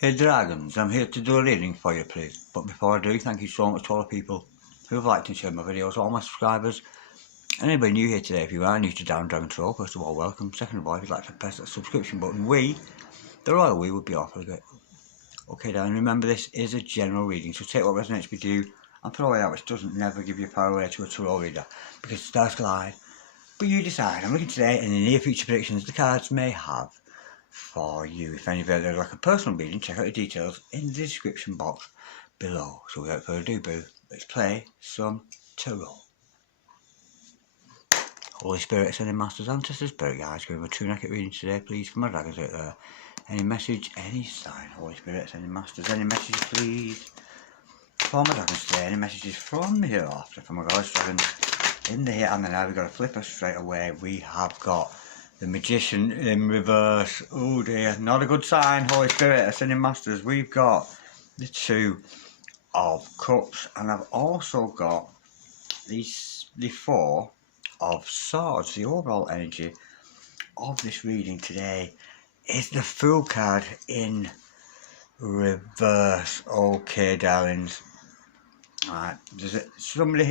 Hey Dragons, I'm here to do a reading for you please. But before I do, thank you so much to all the people who have liked and shared my videos, all my subscribers. And anybody new here today, if you are new to Down Dragon Troll, first of all welcome. Second of all, if you'd like to press that subscription button, the royal we would be awfully grateful. Okay darling, remember this is a general reading, so take what resonates with you and throw away that which doesn't. Never give your power away to a tarot reader, because stars collide. But you decide. I'm looking today in the near future predictions the cards may have for you. If any of you would like a personal reading, check out the details in the description box below. So without further ado, boo, let's play some tarot. Holy Spirit, Ascending Masters, Ancestors, Spirit Guides, give a true and accurate reading today, please, for my dragons out there. Any message, any sign, Holy Spirit, Ascending Masters, any message, please, for my dragons today. Any messages from the hereafter, from my goddess dragons, in the here and the now. We've got a flipper straight away. We have got the Magician in reverse. Oh dear, not a good sign, Holy Spirit, Ascending Masters. We've got the Two of Cups, and I've also got the Four of Swords. The overall energy of this reading today is the Fool card in reverse. Okay, darlings. Alright, there's somebody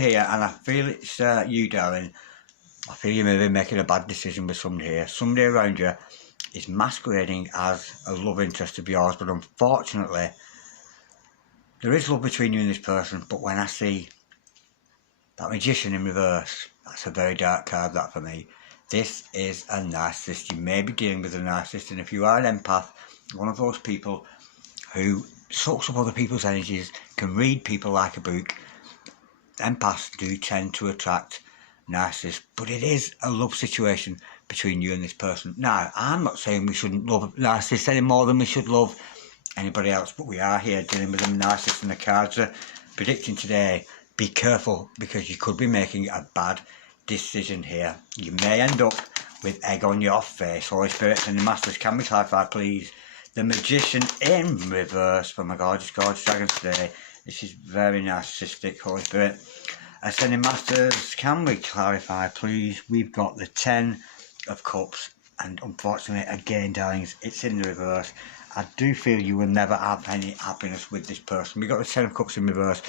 here, and I feel it's you, darling. I feel you may be making a bad decision with somebody here. Somebody around you is masquerading as a love interest of yours, but unfortunately, there is love between you and this person. But when I see that Magician in reverse, that's a very dark card, that for me. This is a narcissist. You may be dealing with a narcissist, and if you are an empath, one of those people who soaks up other people's energies, can read people like a book, empaths do tend to attract narcissists, but it is a love situation between you and this person. Now, I'm not saying we shouldn't love narcissists any more than we should love anybody else, but we are here dealing with a narcissist, and the cards are predicting today, be careful, because you could be making a bad decision here. You may end up with egg on your face. Holy Spirit and the Masters, can we clarify please? The Magician in reverse for my gorgeous dragons today. This is very narcissistic, Holy Spirit. Ascending Masters, can we clarify please? We've got the Ten of Cups, and unfortunately, again, darlings, it's in the reverse. I do feel you will never have any happiness with this person. We've got the Ten of Cups in reverse.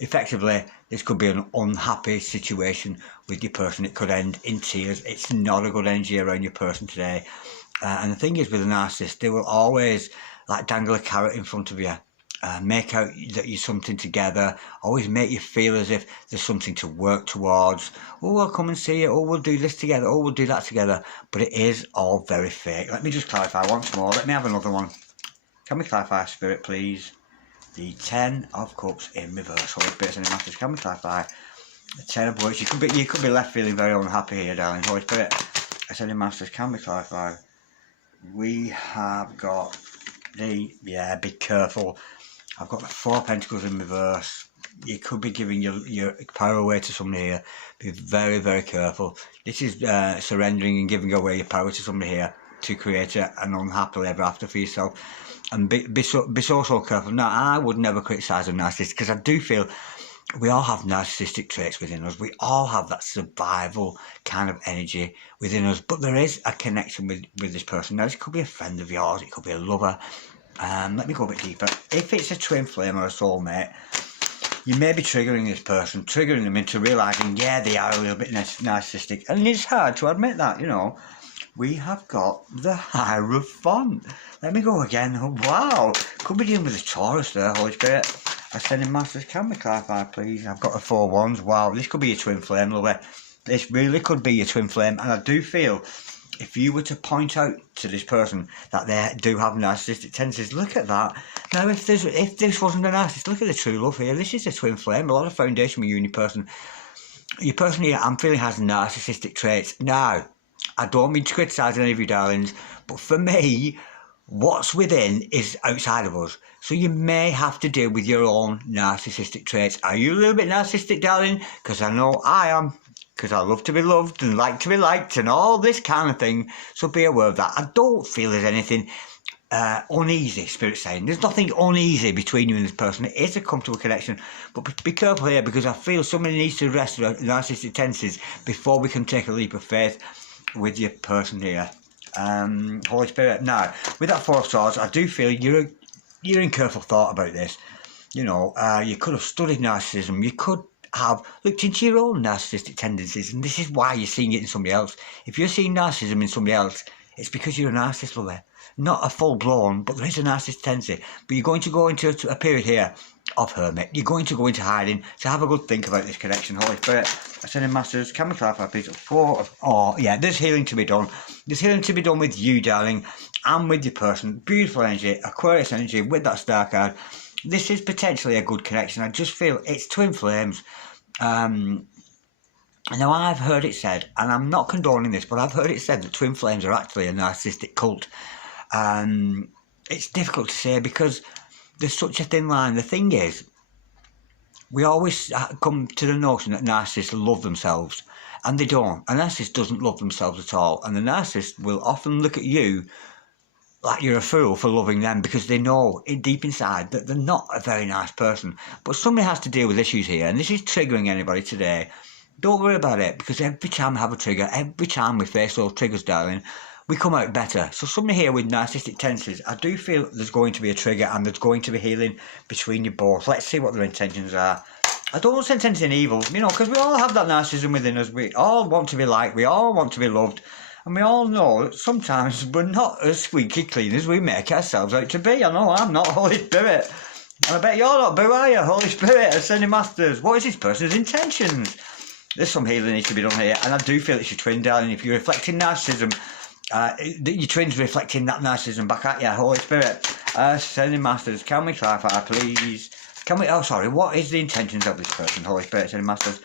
Effectively, this could be an unhappy situation with your person. It could end in tears. It's not a good energy around your person today. And the thing is, with a narcissist, they will always like dangle a carrot in front of you, make out that you're something together, always make you feel as if there's something to work towards. Oh, we'll come and see you. Oh, we'll do this together. Oh, we'll do that together. But it is all very fake. Let me just clarify once more. Let me have another one. Can we clarify, Spirit, please? The Ten of Cups in reverse. Holy Spirit and Masters, can we clarify? The Ten of Cups. You could be left feeling very unhappy here, darling. Holy Spirit, Ascending Masters, can we clarify? We have got the, be careful. I've got the Four of Pentacles in reverse. You could be giving your power away to somebody here. Be very, very careful. This is surrendering and giving away your power to somebody here to create an unhappy ever after for yourself. And be so careful. Now, I would never criticise a narcissist, because I do feel we all have narcissistic traits within us. We all have that survival kind of energy within us. But there is a connection with this person. Now, this could be a friend of yours. It could be a lover. Let me go a bit deeper. If it's a twin flame or a soulmate, you may be triggering this person, triggering them into realising, yeah, they are a little bit narcissistic. And it's hard to admit that, you know. We have got the Hierophant. Let me go again. Oh, wow. Could be dealing with a Taurus there, Holy Spirit. Ascending Masters, can we clarify, please? I've got the Four Wands. Wow, this could be your twin flame, lovely. This really could be your twin flame. And I do feel, if you were to point out to this person that they do have narcissistic tendencies, look at that. Now, if this wasn't a narcissist, look at the true love here. This is a twin flame. A lot of foundation with you and your person. Your person here, I'm feeling, has narcissistic traits. Now, I don't mean to criticise any of you, darlings, but for me, what's within is outside of us. So you may have to deal with your own narcissistic traits. Are you a little bit narcissistic, darling? Because I know I am. Because I love to be loved and like to be liked and all this kind of thing. So be aware of that. I don't feel there's anything uneasy, Spirit saying. There's nothing uneasy between you and this person. It is a comfortable connection. But be careful here, because I feel somebody needs to rest their narcissistic tendencies before we can take a leap of faith with your person here. Holy Spirit. Now, with that Four of Swords, I do feel you're in careful thought about this. You know, you could have studied narcissism. You could have looked into your own narcissistic tendencies, and this is why you're seeing it in somebody else. If you're seeing narcissism in somebody else, it's because you're a narcissist, lover. Not a full-blown, but there is a narcissist tendency. But you're going to go into a period here of hermit. You're going to go into hiding. So have a good think about this connection. Holy Spirit, Ascending Masters, can we clarify, please? Yeah, there's healing to be done. There's healing to be done with you, darling, and with your person. Beautiful energy, Aquarius energy with that star card. This is potentially a good connection. I just feel it's twin flames. Now, I've heard it said, and I'm not condoning this, but I've heard it said that twin flames are actually a narcissistic cult. It's difficult to say because there's such a thin line. The thing is, we always come to the notion that narcissists love themselves, and they don't. A narcissist doesn't love themselves at all, and the narcissist will often look at you like you're a fool for loving them because they know deep inside that they're not a very nice person. But somebody has to deal with issues here, and this is triggering anybody today. Don't worry about it, because every time we have a trigger, every time we face those triggers, darling, we come out better. So somebody here with narcissistic tendencies, I do feel there's going to be a trigger and there's going to be healing between you both. Let's see what their intentions are. I don't sense anything evil, you know, because we all have that narcissism within us. We all want to be liked, we all want to be loved. And we all know that sometimes we're not as squeaky clean as we make ourselves out to be. I know I'm not, Holy Spirit. And I bet you're not, Boo, are you? Holy Spirit, Ascending Masters. What is this person's intentions? There's some healing needs to be done here. And I do feel it's your twin, darling. If you're reflecting narcissism, your twin's reflecting that narcissism back at you. Holy Spirit, Ascending Masters, can we clarify, please? What is the intentions of this person, Holy Spirit, Ascending Masters?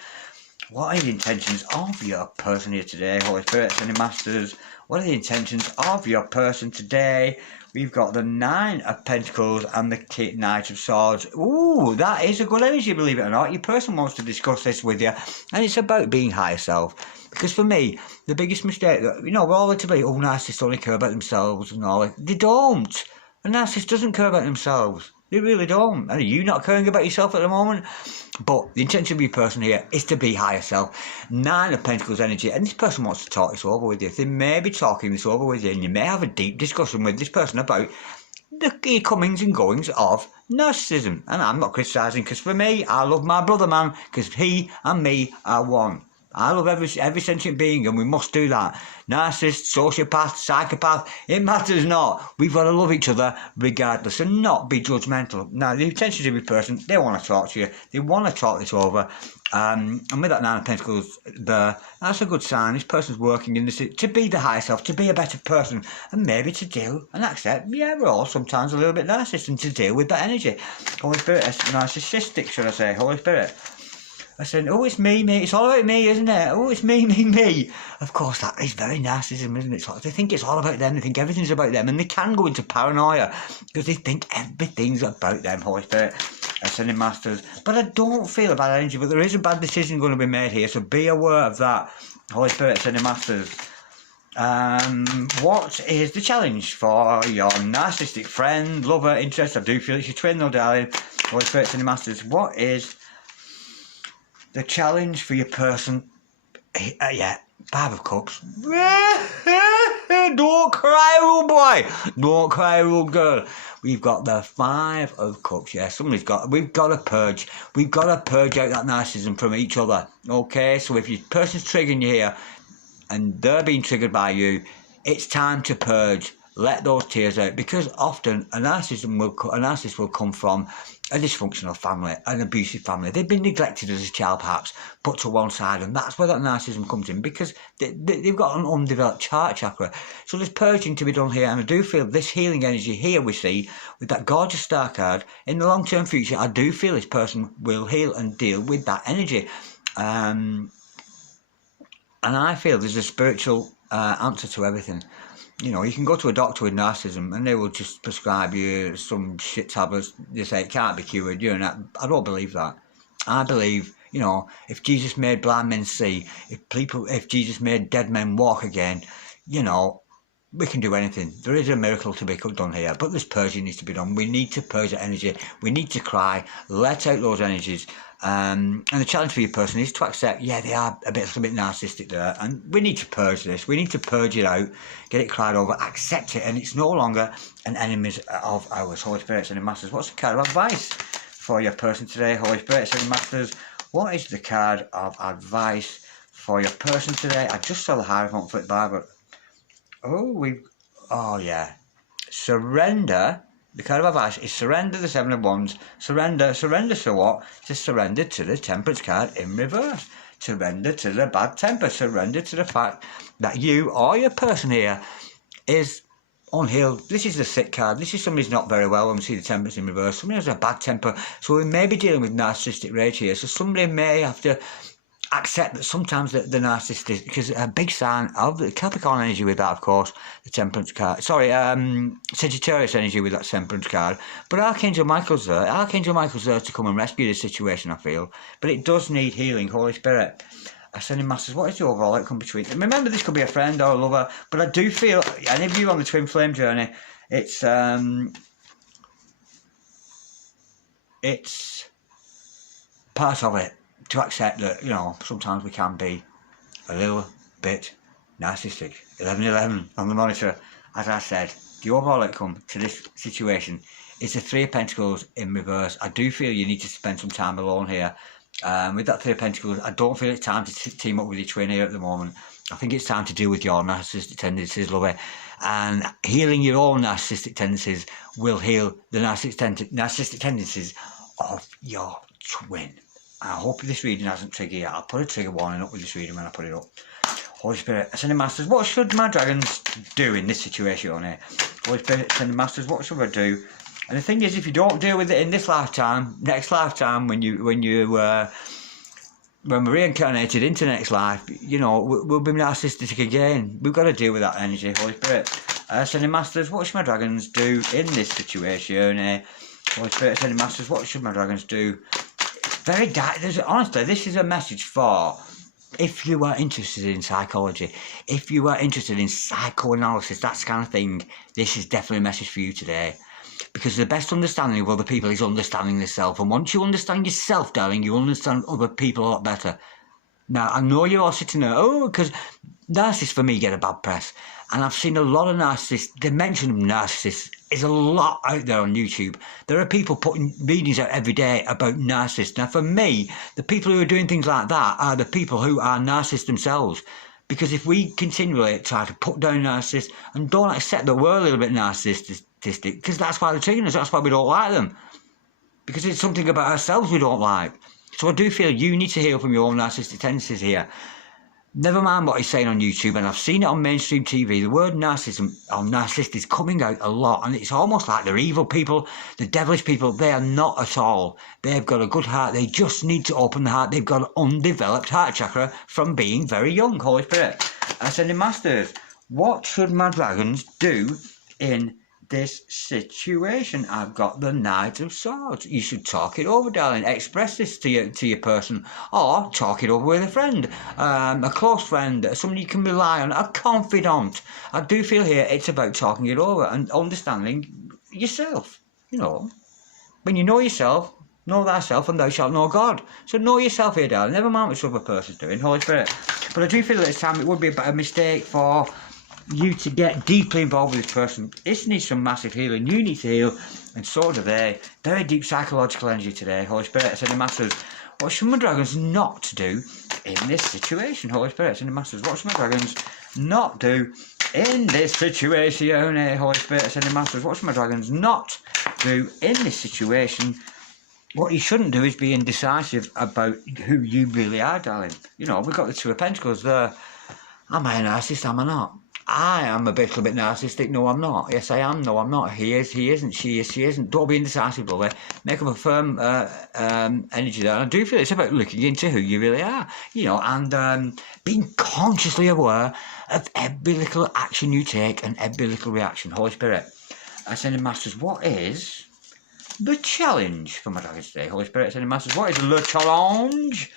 What are the intentions of your person here today, Holy Spirit, Ascending Masters? What are the intentions of your person today? We've got the Nine of Pentacles and the Knight of Swords. Ooh, that is a good energy, believe it or not. Your person wants to discuss this with you, and it's about being higher self. Because for me, the biggest mistake that, you know, we're all to be, oh, narcissists only care about themselves and all that. They don't. A narcissist doesn't care about themselves. They really don't. And are you not caring about yourself at the moment? But the intention of your person here is to be higher self. Nine of Pentacles energy, and this person wants to talk this over with you. They may be talking this over with you, and you may have a deep discussion with this person about the comings and goings of narcissism. And I'm not criticising, because for me, I love my brother, man, because he and me are one. I love every sentient being, and we must do that. Narcissist, sociopath, psychopath, it matters not. We've got to love each other regardless and not be judgmental. Now, the intentions of your person, they want to talk to you. They want to talk this over. And with that Nine of Pentacles there, that's a good sign. This person's working in this to be the higher self, to be a better person, and maybe to deal and accept, yeah, we're all sometimes a little bit narcissistic, and to deal with that energy. Holy Spirit, narcissistic, should I say, Holy Spirit. I said, oh, it's me, me. It's all about me, isn't it? Oh, it's me, me, me. Of course, that is very narcissism, isn't it? So they think it's all about them. They think everything's about them. And they can go into paranoia because they think everything's about them, Holy Spirit, Ascending Masters. But I don't feel a bad energy, but there is a bad decision going to be made here. So be aware of that, Holy Spirit, Ascending Masters. What is the challenge for your narcissistic friend, lover, interest? I do feel it's your twin, though, darling. Holy Spirit, Ascending Masters. What is the challenge for your person? Yeah, Five of Cups. Don't cry, old boy. Don't cry, old girl. We've got the Five of Cups. Yeah, we've got to purge. We've got to purge out that narcissism from each other. Okay, so if your person's triggering you here and they're being triggered by you, it's time to purge. Let those tears out, because often a narcissist will come from a dysfunctional family, an abusive family. They've been neglected as a child, perhaps, put to one side, and that's where that narcissism comes in, because they've got an undeveloped heart chakra. So there's purging to be done here, and I do feel this healing energy here we see with that gorgeous star card. In the long-term future, I do feel this person will heal and deal with that energy. And I feel there's a spiritual answer to everything. You know, you can go to a doctor with narcissism and they will just prescribe you some shit tablets. They say it can't be cured. You know, I don't believe that. I believe, you know, if Jesus made blind men see, if Jesus made dead men walk again, you know, we can do anything. There is a miracle to be done here, but this purging needs to be done. We need to purge that energy. We need to cry, let out those energies. And the challenge for your person is to accept, yeah, they are a little bit narcissistic there, and we need to purge this. We need to purge it out, get it cried over, accept it, and it's no longer an enemy of ours. Holy Spirit, Sending Masters, what's the card of advice for your person today? Holy Spirit, Sending Masters, what is the card of advice for your person today? I just saw the Hierophant flip by, but oh yeah, surrender. The card of advice is surrender, the Seven of Wands. Surrender so what? To surrender to the Temperance card in reverse. Surrender to the bad temper. Surrender to the fact that you or your person here is unhealed. This is the sick card. This is somebody's not very well when we see the Temperance in reverse. Somebody has a bad temper. So we may be dealing with narcissistic rage here. So somebody may have to accept that sometimes the narcissist, because a big sign of the Capricorn energy with that, of course, the Temperance card. Sorry, Sagittarius energy with that Temperance card. But Archangel Michael's there. Archangel Michael's there to come and rescue the situation, I feel. But it does need healing. Holy Spirit, Ascending Masters, what is the overall outcome between them? Remember, this could be a friend or a lover, but I do feel, any of you on the twin flame journey, it's part of it to accept that, you know, sometimes we can be a little bit narcissistic. 11:11 on the monitor. As I said, the overall outcome to this situation is the Three of Pentacles in reverse. I do feel you need to spend some time alone here. With that Three of Pentacles, I don't feel it's time to team up with your twin here at the moment. I think it's time to deal with your narcissistic tendencies, love it. And healing your own narcissistic tendencies will heal the narcissistic tendencies of your twin. I hope this reading hasn't triggered yet. I'll put a trigger warning up with this reading when I put it up. Holy Spirit, Ascending Masters, what should my dragons do in this situation here? Holy Spirit, Ascending Masters, what should I do? And the thing is, if you don't deal with it in this lifetime, next lifetime, when we're reincarnated into next life, you know, we'll be narcissistic again. We've got to deal with that energy. Holy Spirit, Ascending Masters, what should my dragons do in this situation? Holy Spirit, Ascending Masters, what should my dragons do? Very dark. Honestly, this is a message for if you are interested in psychology, if you are interested in psychoanalysis, that kind of thing. This is definitely a message for you today, because the best understanding of other people is understanding yourself. And once you understand yourself, darling, you understand other people a lot better. Now, I know you're all sitting there, because narcissists for me get a bad press. And I've seen a lot of narcissists. The mention of narcissists is a lot out there on YouTube. There are people putting readings out every day about narcissists. Now, for me, the people who are doing things like that are the people who are narcissists themselves. Because if we continually try to put down narcissists and don't accept that we're a little bit narcissistic, because that's why they're triggering us, that's why we don't like them. Because it's something about ourselves we don't like. So I do feel you need to heal from your own narcissistic tendencies here. Never mind what he's saying on YouTube, and I've seen it on mainstream TV. The word narcissism or narcissist is coming out a lot, and it's almost like they're evil people, the devilish people. They are not at all. They've got a good heart. They just need to open the heart. They've got an undeveloped heart chakra from being very young. Holy Spirit, Ascending Masters, what should my dragons do in this situation? I've got the Knight of Swords. You should talk it over, darling. Express this to your person, or talk it over with a friend, a close friend, somebody you can rely on, a confidant. I do feel here it's about talking it over and understanding yourself. You know, when you know yourself, know thyself, and thou shalt know God. So know yourself here, darling. Never mind what the other person's doing. Holy Spirit. But I do feel at this time it would be a mistake for you to get deeply involved with this person. This needs some massive healing. You need to heal, and so do they. Very deep psychological energy today. Holy Spirit, Ascending Masters, what should my dragons not do in this situation? Holy Spirit, Ascending Masters, what should my dragons not do in this situation? Holy Spirit, Ascending Masters, what should my dragons not do in this situation? What you shouldn't do is be indecisive about who you really are, darling. You know, we've got the Two of Pentacles there. Am I a narcissist? Am I not? I am a little bit narcissistic. No, I'm not. Yes, I am. No, I'm not. He is. He isn't. She is. She isn't. Don't be indecisive, brother. Make up a firm energy there. And I do feel it's about looking into who you really are, you know, and being consciously aware of every little action you take and every little reaction. Holy Spirit, Ascending Masters, what is the challenge for my dragons today? Holy Spirit, Ascending Masters, what is the challenge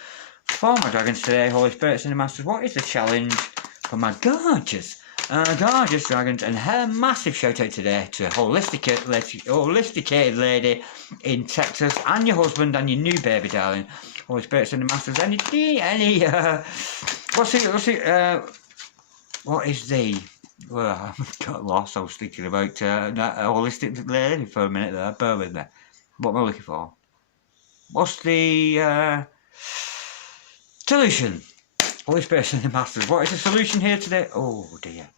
for my dragons today? Holy Spirit, Ascending Masters, what is the challenge for my gorgeous Gorgeous dragons, and her massive shout out today to holistic lady in Texas, and your husband and your new baby, darling. Holy Spirit, send the masters. What is the? Well, I got lost. I was thinking about a holistic lady for a minute there. Bear with me. What am I looking for? What's the solution? Holy Spirit, send the masters. What is the solution here today? Oh dear.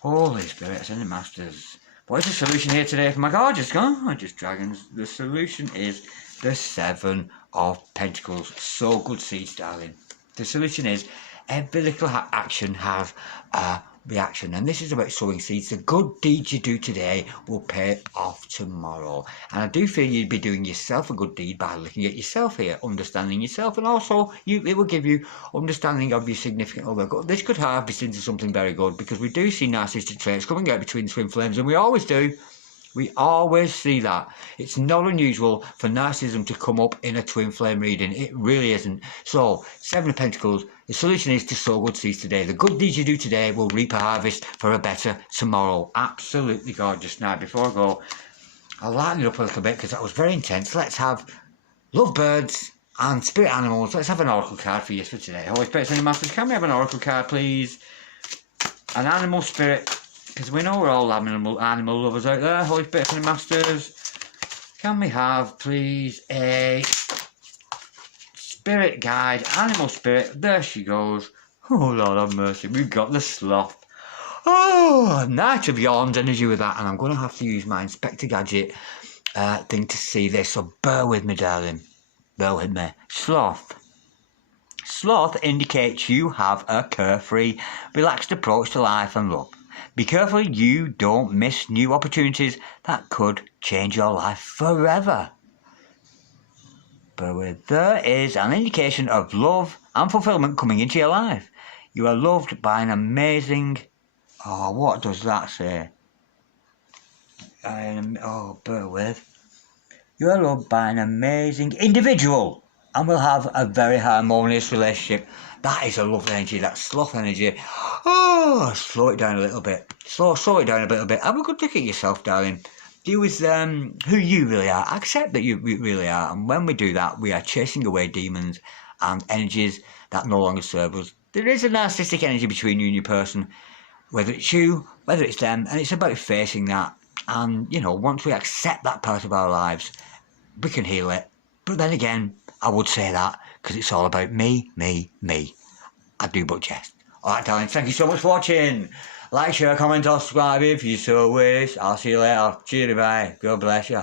Holy Spirit, send the masters. What is the solution here today for my gorgeous dragons? The solution is the 7 of Pentacles. So good seeds, darling. The solution is every little action has a reaction, and this is about sowing seeds. The good deeds you do today will pay off tomorrow, and I do feel you'd be doing yourself a good deed by looking at yourself here, understanding yourself, and also it will give you understanding of your significant other. This could harvest into something very good, because we do see narcissistic traits coming out between twin flames, and we always do. We always see that. It's not unusual for narcissism to come up in a twin flame reading. It really isn't. So, 7 of Pentacles, the solution is to sow good seeds today. The good deeds you do today will reap a harvest for a better tomorrow. Absolutely gorgeous. Now, before I go, I'll lighten it up a little bit because that was very intense. Let's have lovebirds and spirit animals. Let's have an oracle card for you for today. Holy Spirit, Sending Masters, can we have an oracle card, please? An animal spirit. Because we know we're all animal lovers out there. Holy Spirit and the Masters. Can we have, please, a spirit guide, animal spirit? There she goes. Oh, Lord have mercy. We've got the sloth. Oh, Knight of Yawns energy with that. And I'm going to have to use my Inspector Gadget thing to see this. So bear with me, darling. Bear with me. Sloth. Sloth indicates you have a carefree, relaxed approach to life and love. Be careful you don't miss new opportunities that could change your life forever. But there is an indication of love and fulfillment coming into your life. You are loved by an amazing... Oh, what does that say? Bear with. You are loved by an amazing individual and will have a very harmonious relationship. That is a lovely energy, that sloth energy. Oh, slow it down a little bit. Slow it down a little bit. Have a good look at yourself, darling. Deal with who you really are. Accept that you really are. And when we do that, we are chasing away demons and energies that no longer serve us. There is a narcissistic energy between you and your person, whether it's you, whether it's them, and it's about facing that. And, you know, once we accept that part of our lives, we can heal it. But then again, I would say that because it's all about me. I do but jest. Alright, darling, thank you so much for watching. Like, share, comment, or subscribe if you so wish. I'll see you later. Cheerio, bye. God bless you.